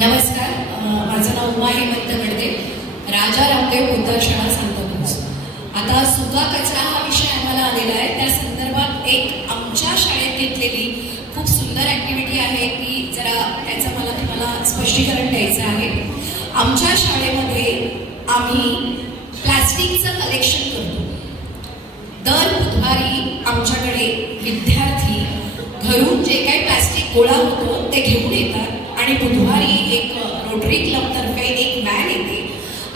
नमस्कार, माझं नाव उमा हेमंत गडदे, राजा रामदेव उद्धार शाळा सांताक्रूज. आता सुका कचरा हा विषय आम्हाला आलेला आहे. त्या संदर्भात एक आमच्या शाळेत घेतलेली खूप सुंदर ॲक्टिव्हिटी आहे की जरा त्याचं मला तुम्हाला स्पष्टीकरण द्यायचं आहे. आमच्या शाळेमध्ये आम्ही प्लास्टिकचं कलेक्शन करतो. दर बुधवारी आमच्याकडे विद्यार्थी घरून जे काही प्लास्टिक गोळा होतो ते घेऊन येतात आणि बुधवारी एक रोटरी क्लबतर्फे एक व्हॅन येते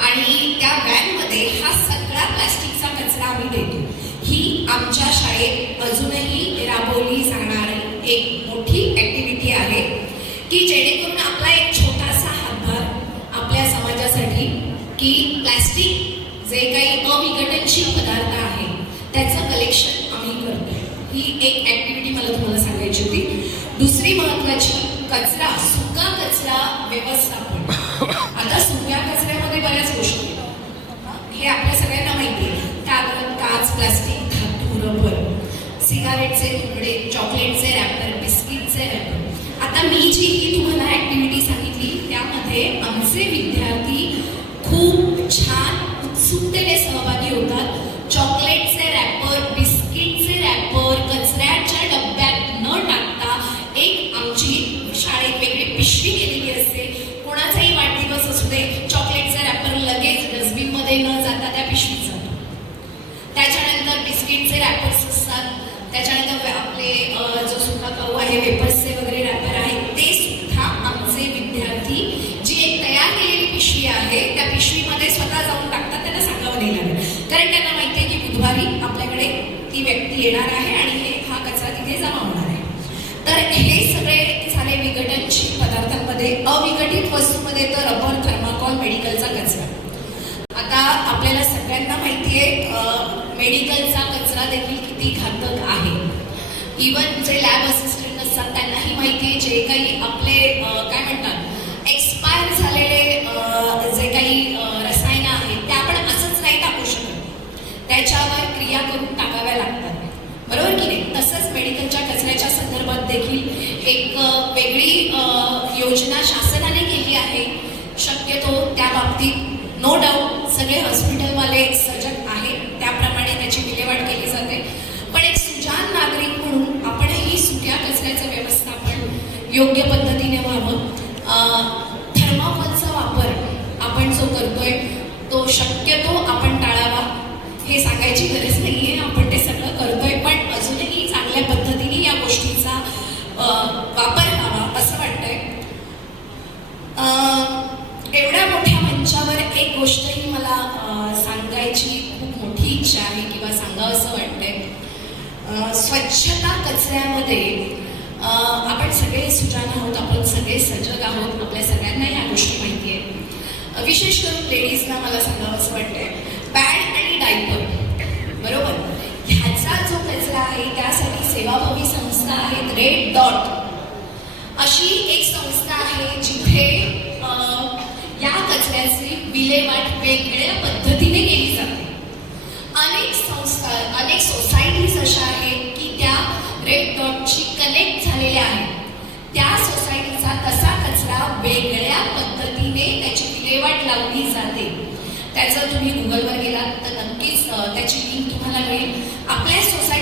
आणि त्या व्हॅनमध्ये हा सगळा प्लास्टिकचा कचरा आम्ही देतो. ही आमच्या शाळेत अजूनही राबवली जाणारी एक मोठी ॲक्टिव्हिटी आहे की जेणेकरून आपला एक छोटासा हातभार आपल्या समाजासाठी की प्लास्टिक जे काही अविघटनशील पदार्थ आहे त्याचं कलेक्शन आम्ही करतो. ही एक ॲक्टिव्हिटी मला तुम्हाला सांगायची होती. दुसरी महत्त्वाची, कचरा, सुका कचरा व्यवस्थापन. आता सुक्या कचऱ्यामध्ये बऱ्याच गोष्टी हे आपल्या सगळ्यांना माहिती आहे. कागद, काच, प्लास्टिक, धातू, रबर, सिगारेटचे तुकडे, चॉकलेटचे रॅपर, बिस्किटचे रॅपर. आता मी जी ही तुम्हाला ॲक्टिव्हिटी सांगितली त्यामध्ये आमचे विद्यार्थी खूप छान उत्सुकतेने सहभागी होतात. चॉकलेटचे रॅपर, बिस्किटचे रॅपर कचऱ्याच्या डब्यात न टाकता एक आमची शाळेत वेगळी पिशवी केलेली असते. कोणाचाही वाढदिवस असू दे, चॉकलेटचा रॅपर लगेच डस्टबिनमध्ये न जाता त्या पिशवीत जातो. त्याच्यानंतर बिस्किटचे रॅपर्स असतात. त्याच्यानंतर आपले जो सुका काऊ आहे, वेपर्सचे वगैरे रॅपर आहेत, ते सुद्धा आमचे विद्यार्थी जी एक तयार केलेली पिशवी आहे त्या पिशवीमध्ये स्वतः जाऊन टाकतात. त्यांना सांगावं नाही लागेल, कारण त्यांना माहिती आहे की बुधवारी आपल्याकडे ती व्यक्ती येणार आहे आणि हा कचरा तिथे जमा होणार आहे. तर हे सगळे झाले विघटनशील पदार्थांमध्ये. अविघटित वस्तूमध्ये तर रबर, थर्माकॉल, मेडिकलचा कचरा. आता आपल्याला सगळ्यांना माहिती आहे मेडिकलचा कचरा देखील किती घातक आहे. इवन जे लॅब असिस्टंट असतात त्यांनाही माहिती आहे जे काही आपले काय म्हणतात एक्सपायर झालेले जे काही रसायनं आहेत ते आपण असंच नाही टाकू शकत. त्याच्यावर क्रिया करून टाकाव्या लागतात, बरोबर की नाही? तसंच मेडिकलच्या कचऱ्याच्या संदर्भात देखील एक वेगळी योजना शासनाने केली आहे. शक्यतो त्या बाबतीत नो डाऊट सगळे हॉस्पिटलवाले सजग आहेत, त्याप्रमाणे त्याची विल्हेवाट केली जाते. पण एक सुजाण नागरिक म्हणून आपणही सुक्या कचऱ्याचं व्यवस्थापन योग्य पद्धतीने व्हावं. थर्माकोलचा वापर आपण जो करतोय तो शक्यतो आपण टाळावा. हे सांगायची गरज नाही आहे, आपण ते सगळं करतोय, पण अजूनही चांगल्या पद्धतीने या गोष्टीचा वापर व्हावा असं वाटतंय. एवढ्या मोठ्या मंचावर एक गोष्टही मला सांगायची खूप मोठी इच्छा आहे किंवा सांगावं असं वाटतंय. स्वच्छता कचऱ्यामध्ये आपण सगळे सुजाण आहोत, आपण सगळे सजग आहोत, आपल्या सगळ्यांना या गोष्टी माहिती आहेत. विशेष करून लेडीजला मला सांगावं असं वाटतंय, पॅड आणि डायपर, बरोबर, ह्याचा जो कचरा आहे त्यासाठी सेवाभावी संस्था आहेत. रेड डॉट अशी एक संस्था आहे जिथे या कचऱ्याची विल्हेवाट वेगळ्या पद्धतीने केली जाते. अनेक संस्था, अनेक सोसायटीज अशा आहेत की त्या रेड डॉटची कनेक्ट झालेल्या आहेत. त्या सोसायटीचा तसा कचरा वेगळ्या पद्धतीने त्याची विल्हेवाट लावली जाते. त्याचं तुम्ही गुगलवर गेलात तर नक्कीच त्याची लिंक तुम्हाला मिळेल. आपल्या सोसायटी